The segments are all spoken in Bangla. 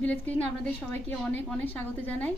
ভিলেজ আপনাদের সবাইকে অনেক অনেক স্বাগত জানাই।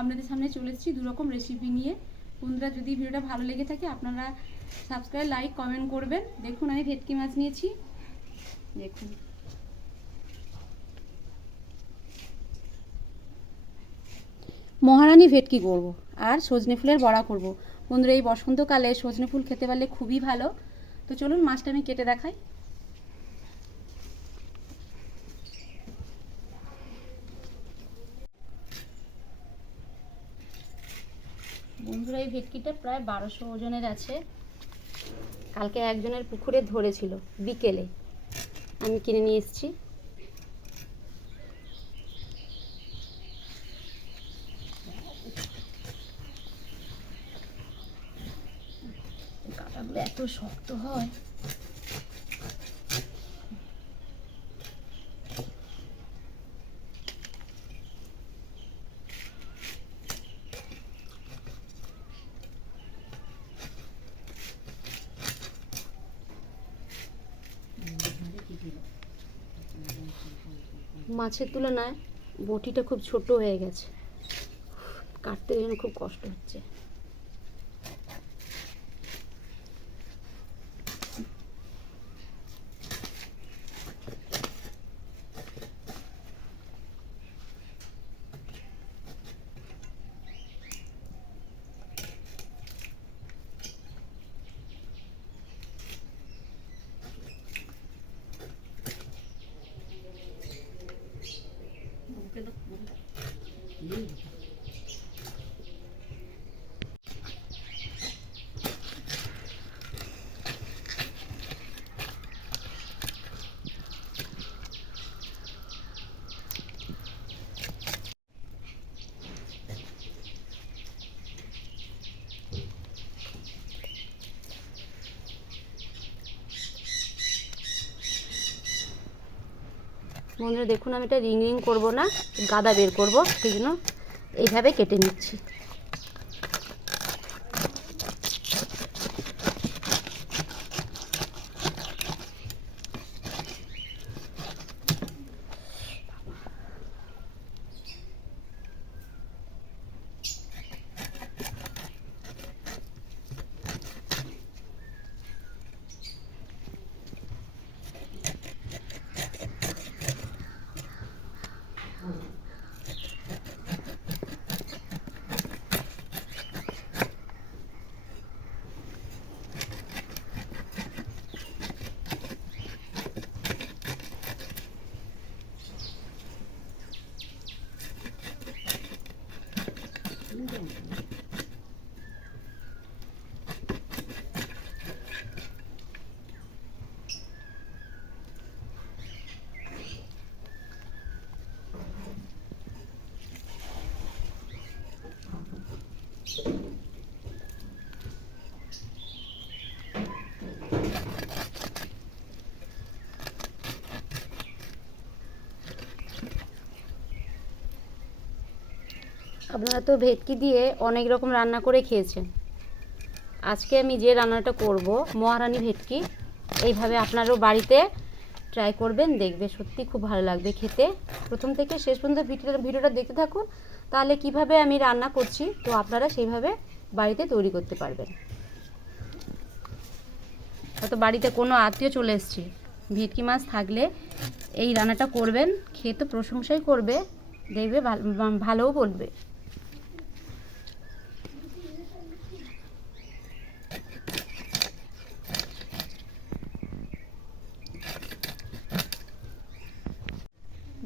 আপনাদের সামনে চলে এসেছি দু রকম রেসিপি নিয়ে। বন্ধুরা, যদি ভিডিওটা ভালো লেগে থাকে, আপনারা সাবস্ক্রাইব লাইক কমেন্ট করবেন। দেখুন, আমি ভেটকি মাছ নিয়েছি। দেখুন। মহারানী ভেটকি করব আর সজনে ফুলের বড়া করব। বন্ধুরা, এই বসন্তকালে সজনে ফুল খেতে পারলে খুবই ভালো। তো চলুন, মাছটা আমি কেটে দেখাই। বন্ধুরা, এই ভেটকিটা প্রায় বারোশো ওজনের আছে। কালকে একজনের পুকুরে ধরেছিল, বিকেলে। আমি কিনে নিয়ে এসেছি। এত শক্ত হয়। মাছের তুলনায় বটিটা খুব ছোট হয়ে গেছে। কাটতে যেন খুব কষ্ট হচ্ছে। Topladık bunu. İyi বন্ধুরা দেখুন আমি এটা রিং রিং করব না, গাদা বের করব, সেই জন্য এইভাবে কেটে নিচ্ছি। আপনারা তো ভেটকি দিয়ে অনেক রকম রান্না করে খেয়েছেন। আজকে আমি যে রান্নাটা করব, মহারানী ভেটকি, এইভাবে আপনারাও বাড়িতে ট্রাই করবেন, দেখবে সত্যি খুব ভালো লাগবে খেতে। প্রথম থেকে শেষ পর্যন্ত ভিডিওটা ভিডিওটা দেখতে থাকুন। তাহলে কীভাবে আমি রান্না করছি? তো আপনারা সেইভাবে বাড়িতে তৈরি করতে পারবেন। হয়তো বাড়িতে কোনো আত্মীয় চলে এসছে। ভেটকি মাছ থাকলে এই রান্নাটা করবেন, খেয়ে তো প্রশংসাই করবে, দেখবে ভালোও বলবে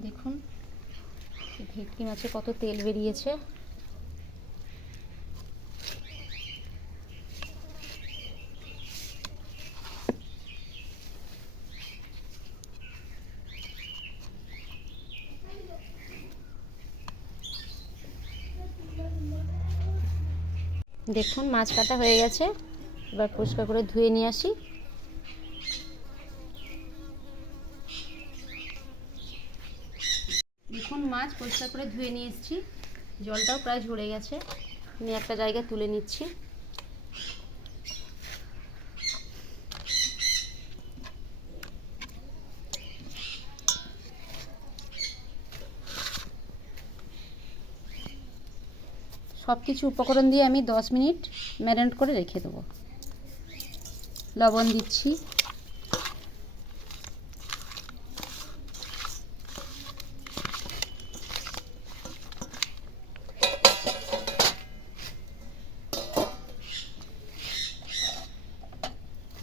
দেখুন এই ভেটকি মাছে কত তেল বেরিয়েছে? দেখুন, মাছ কাটা হয়ে গেছে। এবার পরিষ্কার করে ধুয়ে নিয়ে আসি। মাছ পরিষ্কার করে ধুয়ে নিয়ে এসেছি। জলটাও প্রায় ঝরে গেছে। আমি একটা জায়গা তুলে নিচ্ছি। সব কিছু উপকরণ দিয়ে আমি 10 মিনিট ম্যারিনেট করে রেখে দেবো। লবণ দিচ্ছি।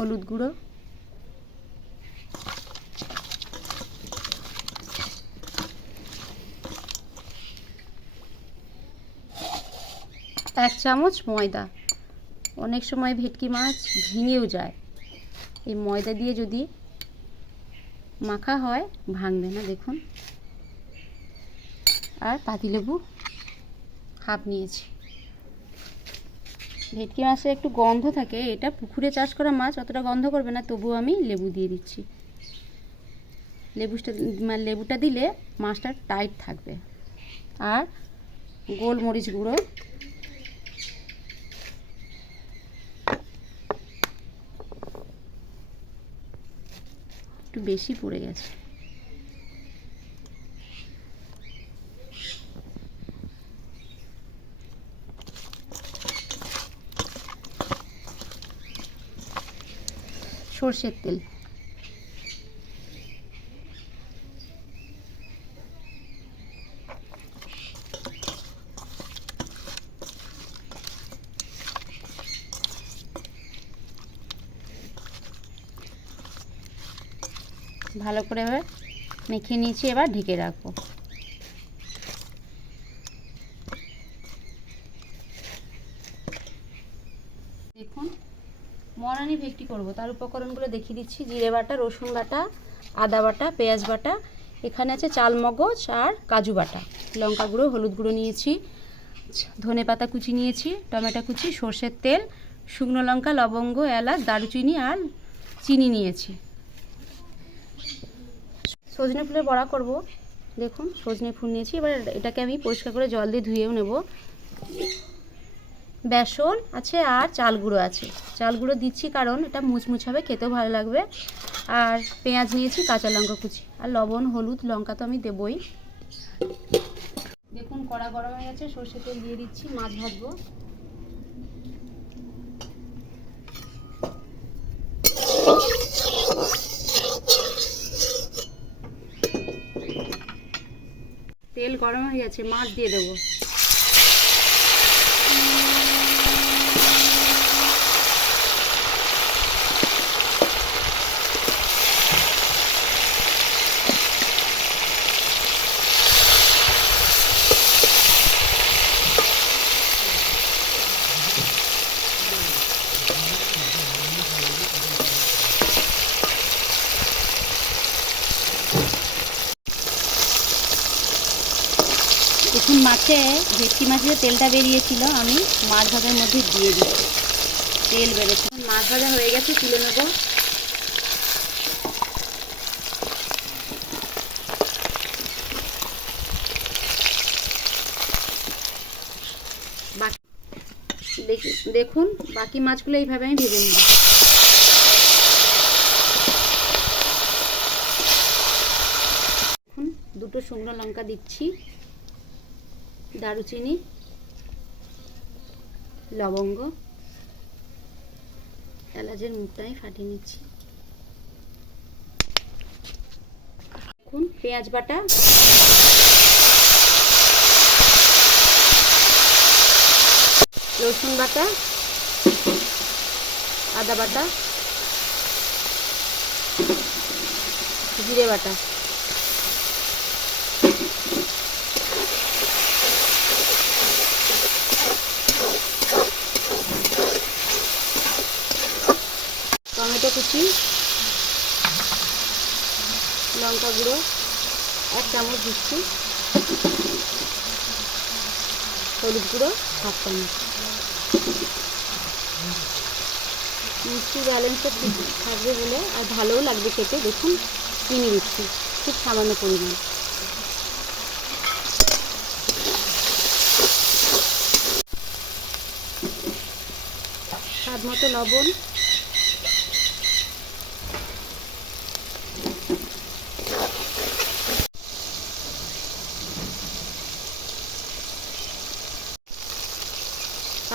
হলুদ গুঁড়ো। এক চামচ ময়দা। অনেক সময় ভেটকি মাছ ভেঙেও যায়। এই ময়দা দিয়ে যদি মাখা হয়, ভাঙবে না, দেখুন। আর পাতিলেবু হাফ নিয়েছি। ভেটকি মাছের একটু গন্ধ থাকে, এটা পুকুরে চাষ করা মাছ অতটা গন্ধ করবে না, তবুও আমি লেবু দিয়ে দিচ্ছি। লেবুটা মানে লেবুটা দিলে মাছটা টাইট থাকবে। আর গোলমরিচ গুঁড়ো। একটু বেশি পড়ে গেছে। সর্ষের তেল। ভালো করে এবার মেখে নিয়েছি এবার ঢেকে রাখব দেখুন ভেটকি করব? তার উপকরণগুলো দেখিয়ে দিচ্ছি। জিরে বাটা, রসুন বাটা, আদা বাটা, পেঁয়াজ বাটা। এখানে আছে চাল মগজ আর কাজু বাটা। লঙ্কা গুঁড়ো, হলুদ গুঁড়ো নিয়েছি। ধনে পাতা কুচি নিয়েছি, টমেটো কুচি, সর্ষের তেল, শুকনো লঙ্কা, লবঙ্গ, এলাচ, দারুচিনি আর চিনি নিয়েছি। সজনে ফুলের বড়া করব। দেখুন, সজনে ফুল নিয়েছি। এবার এটাকে আমি পরিষ্কার করে জল দিয়ে ধুয়েও নেব। বেসন আছে আর চাল গুঁড়ো আছে। চাল গুঁড়ো দিচ্ছি কারণ এটা মুচমুচ হবে, খেতেও ভালো লাগবে। আর পেঁয়াজ নিয়েছি, কাঁচা লঙ্কা কুচি। আর লবণ, হলুদ, লঙ্কা তো আমি দেবই। দেখুন, কড়া গরম হয়ে গেছে, সর্ষে তেল দিয়ে দিচ্ছি, মাছ ভাজবো। তেল গরম হয়ে গেছে, মাছ দিয়ে দেবো। দেখুন মাছে ভেটকি মাছের তেলটা বেরিয়েছিল, আমি মাছ ভাজার মধ্যে দিয়ে দিচ্ছি। তেল বেড়েছে মাছ ভাজা হয়ে গেছে, তুলে নেব। দেখুন, বাকি মাছগুলো এইভাবে আমি ভেজে এখন দুটো শুকনো লঙ্কা দিচ্ছি। দারুচিনি, লবঙ্গ, এলাচের মুখটা আমি ফাটিয়ে নিচ্ছি। এখন পেঁয়াজ বাটা। রসুন বাটা, আদা বাটা, জিরে বাটা। টমেটো কুচি, লঙ্কা গুঁড়ো, এক চামচ দিচ্ছি, হলুদ গুঁড়ো, হাফ চামচ। মিষ্টি ব্যালেন্সটা ঠিক থাকবে বলে আর ভালোও লাগবে খেতে। দেখুন, চিনি দিচ্ছি, খুব সামান্য পরিমাণ। স্বাদ মতো লবণ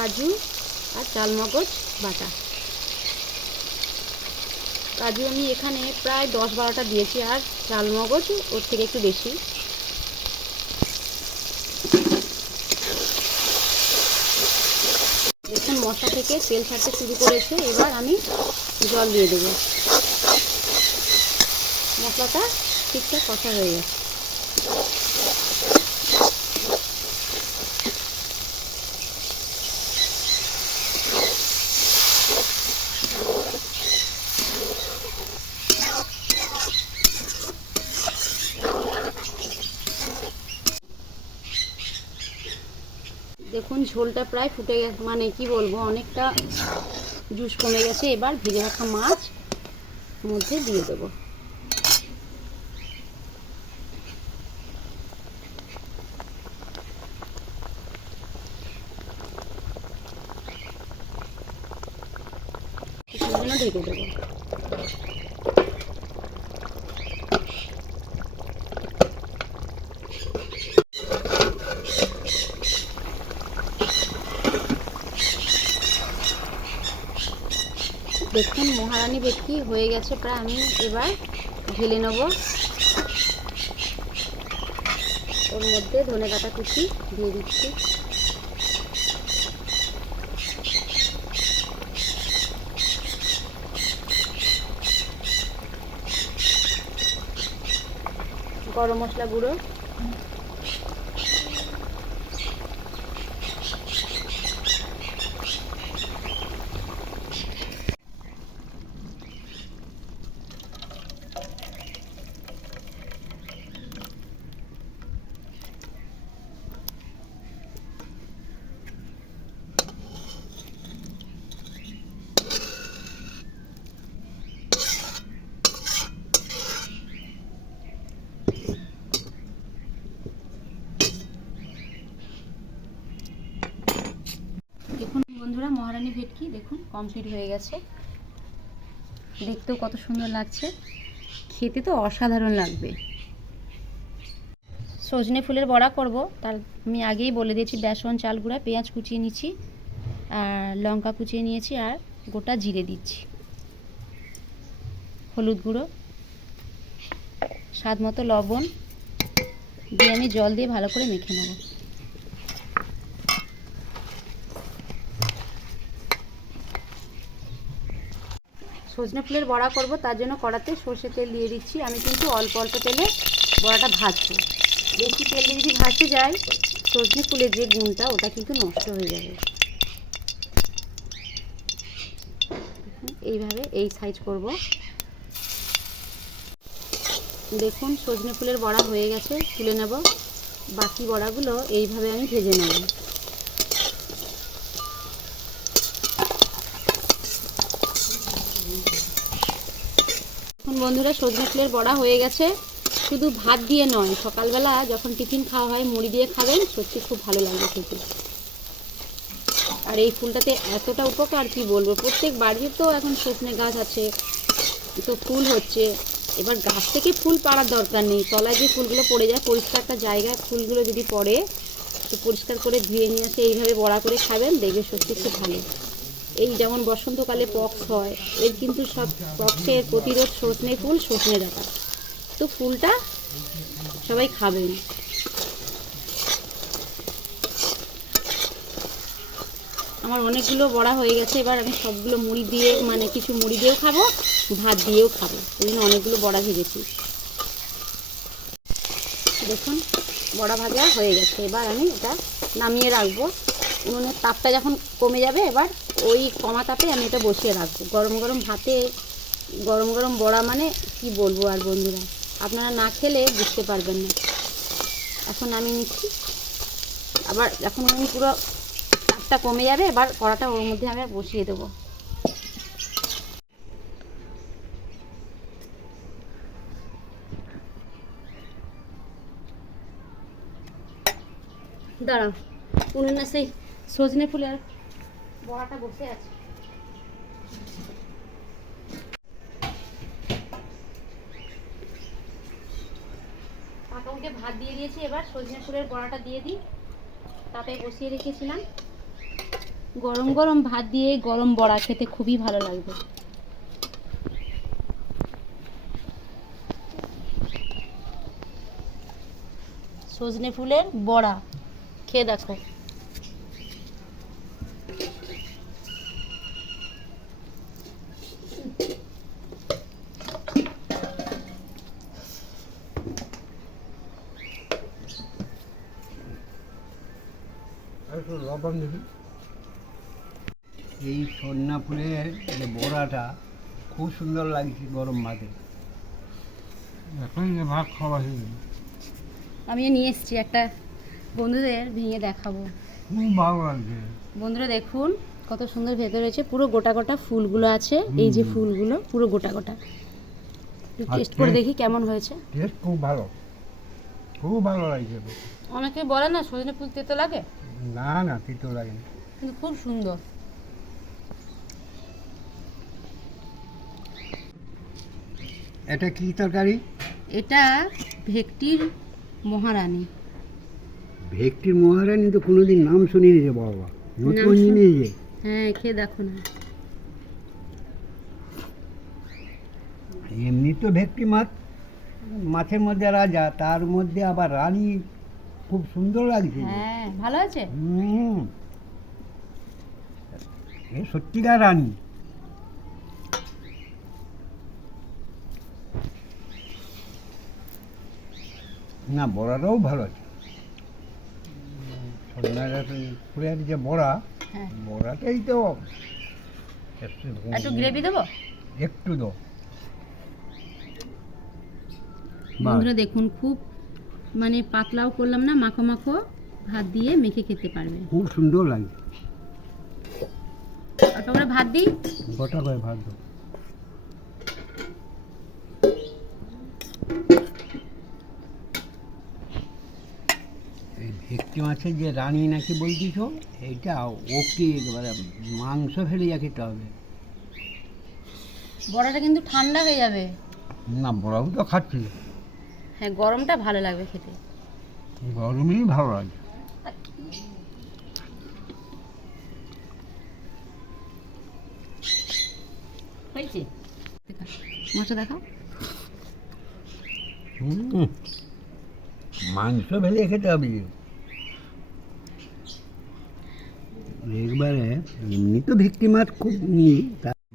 কাজু আর চালমগজ বাটা। কাজু আমি এখানে প্রায় দশ বারোটা দিয়েছি আর চালমগজ ওর থেকে একটু বেশি। মশলা থেকে তেল ছাড়তে শুরু করেছে। এবার আমি জল দিয়ে দেবো। মশলাটা ঠিকঠাক কষা হয়ে গেছে দেখুন ঝোলটা প্রায় ফুটে গেছে মানে কি বলব, অনেকটা জুস কমে গেছে। এবার ভেজে রাখা মাছ মধ্যে দিয়ে দেবো। ঢেকে দেবো। দেখুন, মহারানী ভেটকি হয়ে গেছে প্রায়, আমি এবার ঢেলে নেব। ওর মধ্যে ধনে কাটা কুচি দিয়ে দিচ্ছি। গরম মশলা গুঁড়ো। বন্ধুরা, মহারানী ভেটকি, দেখুন কমপ্লিট হয়ে গেছে। দেখতেও কত সুন্দর লাগছে। খেতে তো অসাধারণ লাগবে। সজনে ফুলের বড়া করব। তার আমি আগেই বলে দিয়েছি, বেসন, চাল গুঁড়া, পেঁয়াজ কুচিয়ে নিচ্ছি, আর লঙ্কা কুচিয়ে নিয়েছি, আর গোটা জিরে দিচ্ছি। হলুদ গুঁড়ো, স্বাদ মতো লবণ, দিয়ে আমি জল দিয়ে ভালো করে মেখে নেব। সজনে ফুলের বড়া করব, তার জন্য কড়াতে সর্ষে তেল দিয়ে দিচ্ছি। আমি কিন্তু অল্প অল্প তেলে বড়াটা ভাজবো। বেশি তেল যদি ভাজতে যাই, সজনে ফুলের যে গুণটা, ওটা কিন্তু নষ্ট হয়ে যাবে। এইভাবে এই সাইজ করব। দেখুন, সজনে ফুলের বড়া হয়ে গেছে, তুলে নেব। বাকি বড়াগুলো এইভাবে আমি ভেজে নেব। বন্ধুরা সজনে ফুলের বড়া হয়ে গেছে। শুধু ভাত দিয়ে নয়, সকালবেলা যখন টিফিন খাওয়া হয়, মুড়ি দিয়ে খাবেন, সত্যি খুব ভালো লাগবে খেতে। আর এই ফুলটাতে এতটা উপকার, কি বলব? প্রত্যেক বাড়িতে তো এখন সজনে গাছ আছে, তো ফুল হচ্ছে। এবার গাছ থেকে ফুল পাড়ার দরকার নেই। তলায় যে ফুলগুলো পড়ে যায়, পরিষ্কার একটা জায়গায় ফুলগুলো যদি পড়ে, তো পরিষ্কার করে ধুয়ে নিয়ে এসে এইভাবে বড়া করে খাবেন, দেখবে সত্যি খুব ভালো। এই যেমন বসন্তকালে পক্স হয়, এর কিন্তু সব পক্সের প্রতিরোধ সজনে ফুল সজনে ডাটা তো ফুলটা সবাই খাবেন আমার অনেকগুলো বড়া হয়ে গেছে, এবার আমি সবগুলো মুড়ি দিয়ে মানে কিছু মুড়ি দিয়েও খাব, ভাত দিয়েও খাব। ওই জন্য অনেকগুলো বড়া ভেজেছি। দেখুন, বড়া ভাজা হয়ে গেছে। এবার আমি এটা নামিয়ে রাখব। উনুনের তাপটা যখন কমে যাবে, এবার ওই কমা তাপে আমি এটা বসিয়ে রাখব। গরম গরম ভাতে, গরম গরম বড়া মানে কি বলব আর বন্ধুরা? আপনারা না খেলে বুঝতে পারবেন না। এখন আমি নিচ্ছি। আবার এখন আমি পুরো তাপটা কমে যাবে, এবার কড়াটা ওর মধ্যে আমি বসিয়ে দেবো। দাঁড়াও না সেই সজনে ফুলের বড়াটা বসে আছে। উঠে ভাত দিয়ে দিয়েছি, এবার সজনে ফুলের বড়াটা দিয়ে দিই। তাতে বসিয়ে রেখেছিলাম। গরম গরম ভাত দিয়ে গরম বড়া খেতে খুবই ভালো লাগবে। সজনে ফুলের বড়া, খেয়ে দেখো। যে খুব সুন্দর লাগছে গরম ভাতে। এখন যে ভাত খাওয়া হয়ে আমি নিয়ে এসেছি একটা বন্ধুদের ভেঙে দেখাবো। খুব ভালো লাগছে। বন্ধুরা দেখুন কত সুন্দর ভেতরে রয়েছে পুরো গোটা গোটা ফুলগুলো আছে এই যে ফুলগুলো পুরো গোটা গোটা। টেস্ট করে দেখি কেমন হয়েছে। টেস্ট খুব ভালো। খুব ভালো লাগছে অনেকে বলে না সজনে ফুল তেতো লাগে? না না তিতো লাগেনি কিন্তু খুব সুন্দর। এটা কি তরকারি? এটা ভেকটির মহারানী। ভেকটির মহারানী তো কোনোদিন নাম শুনিনি রে বাবা। নতুন শুনি- জিনিস যে। হ্যাঁ খেয়ে দেখো না। এমনি তো ভেটকি মাছ। মাছের মধ্যে রাজা তার মধ্যে আবার রানী। খুব সুন্দর লাগছে। হ্যাঁ ভালো আছে? হুম। সত্যিকার রানী। না বড়াটাও ভালো আছে। ফুলের যে বড়া হ্যাঁ। বড়াটাই তো একটু গ্রেভি দেবো? একটু বন্ধুরা দেখুন খুব মানে পাতলাও করলাম না মাখো মাখো ভাত দিয়ে মেখে খেতে পারবে খুব সুন্দর লাগে। অল্প ভাত দিই? গোটা করে ভাত দাও ভেটকি মাছের যে রানী নাকি বলছিস এইটা ওকে একেবারে মাংস ফেলে যা খেতে হবে। বড়াটা কিন্তু ঠান্ডা হয়ে যাবে। না বড়াও তো খাচ্ছি। হ্যাঁ গরমটা ভালো লাগবে খেতে। গরমেই ভালো লাগে। হয়েছে? মাছটা দেখাও। মাংস ফেলে খেতে হবে একবারে এমনি তো ভেটকি মাছ খুব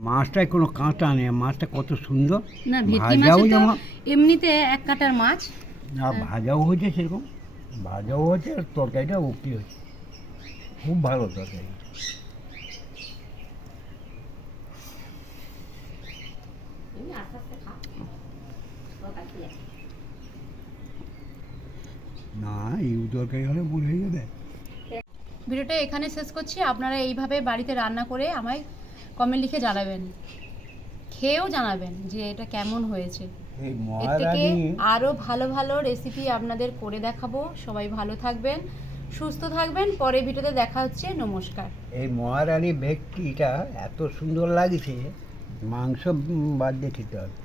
মাছটায় কোনো কাঁটা নেই মাছটা কত সুন্দর। না ভেটকি ভাজাও মাছ এমনিতে এক কাটার মাছ। আর ভাজাও হয়েছে সেরকম। ভাজাও হয়েছে আর তরকারিটা ওকে হয়েছে। খুব ভালো তরকারি। না ইউ তরকারি হলে ভুল হয়ে যাবে। ভিডিওটা এখানে শেষ করছি। আপনারা এইভাবে বাড়িতে রান্না করে আমায় কমেন্ট লিখে জানাবেন। খেয়েও জানাবেন যে এটা কেমন হয়েছে। এর থেকে আরও ভালো ভালো রেসিপি আপনাদের করে দেখাবো। সবাই ভালো থাকবেন সুস্থ থাকবেন। পরে ভিডিওতে দেখা হচ্ছে। নমস্কার। এই মহারানী ব্যক্তিটা এত সুন্দর লাগছে। মাংস বাদ দিয়ে খেতে হবে।